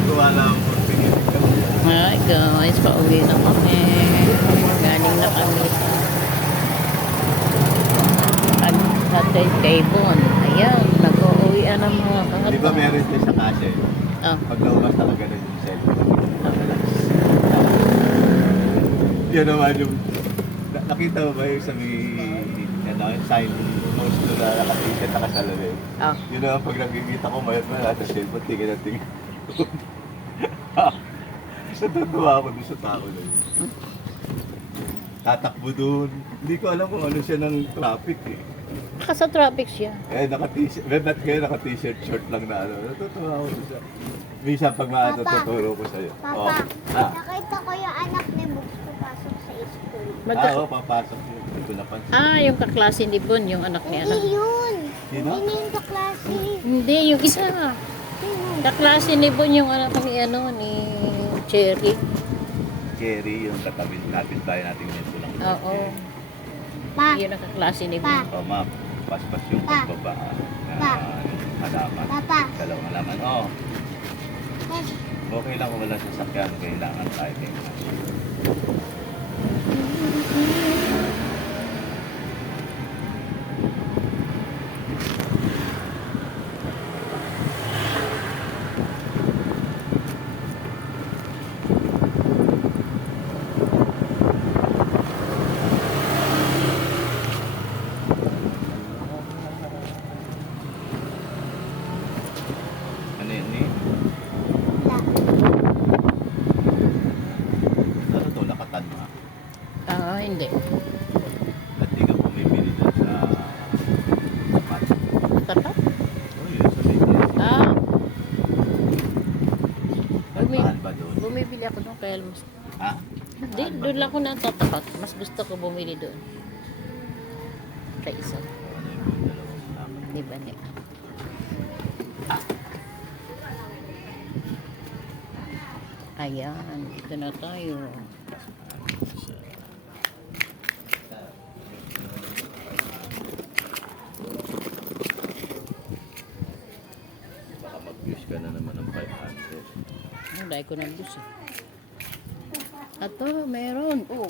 Natutuwa lang ako pag pinili ka. Hi guys, pauwi na kami. Galing na kami sa Taybon. Ayan, nag-uuwian ng mga Di ba kakata. meron din sa kasi? Oh, Pag lumabas ako ganun yung cellphone. Yun naman yung... Nakita mo ba yung sa may... Ano, yung sign post doon na nakatisip nakasalamin? oh. Yun naman pag nakikita ko mayat na lahat sa cellphone, tingin na tingin. Natutuwa ako doon sa tao na yun. Tatakbo doon. Hindi ko alam kung ano siya ng traffic eh. Baka sa traffic siya. Eh, naka-t-shirt, ba't kayo naka-t-shirt short lang na ano? Natutuwa ako doon sa... Minsan pag maano, Papa. tuturo ko sa'yo. Papa, Ah. nakita ko yung anak ni Books papasok sa school. Oo, papasok yun. Hindi ko napansin. Yung kaklase ni Bon, yung anak ni Hindi anak. yun. Sino? Hindi yung kaklase. Hindi, yung isa. Sino? Kaklase ni Bon, yung anak ni ni Cherry. Cherry, yung katabi natin tayo natin nito lang. Oo. Pa, Yun ang kaklase ni Pa. Bon. Oh, ma'am. Paspas yung Pa. pagbaba Pa. na halaman. Papa. Dalawang halaman. Oh, eh, okay lang kung wala sasakyan. Kailangan tayo tingnan. Ano yun eh? wala. Ano to? Nakatan mo? Hindi. At di ka pumipili dun sa sapat. Tapat? Oh, yun sa business. Mahal ba doon? Bumibili ako doon kaya mas... Ha? Hindi, doon lang ako natatapat. Mas gusto ko bumili doon. Sa isa. Ano yung dalawang halaman? Di ba niya? Ayan, dito na tayo. Baka mag-use ka na naman ng 500. Dahil ko ng bus eh. Ato, meron. Oh,